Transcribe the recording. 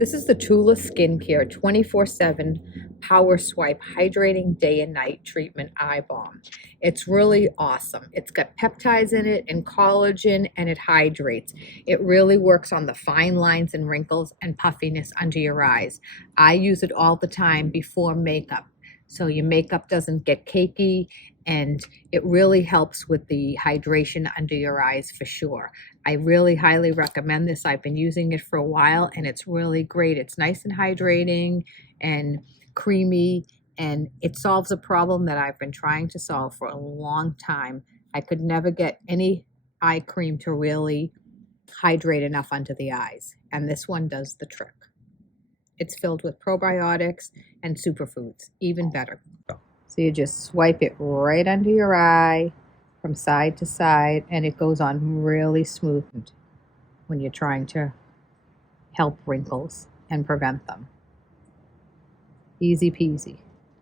This is the TULA Skincare 24/7 Power Swipe Hydrating Day and Night Treatment Eye Balm. It's really awesome. It's got peptides in it and collagen, and it hydrates. It really works on the fine lines and wrinkles and puffiness under your eyes. I use it all the time before makeup, so your makeup doesn't get cakey, and it really helps with the hydration under your eyes for sure. I really highly recommend this. I've been using it for a while and it's really great. It's nice and hydrating and creamy, and it solves a problem that I've been trying to solve for a long time. I could never get any eye cream to really hydrate enough under the eyes, and this one does the trick. It's filled with probiotics and superfoods, even better. So you just swipe it right under your eye from side to side, and it goes on really smooth when you're trying to help wrinkles and prevent them. Easy peasy.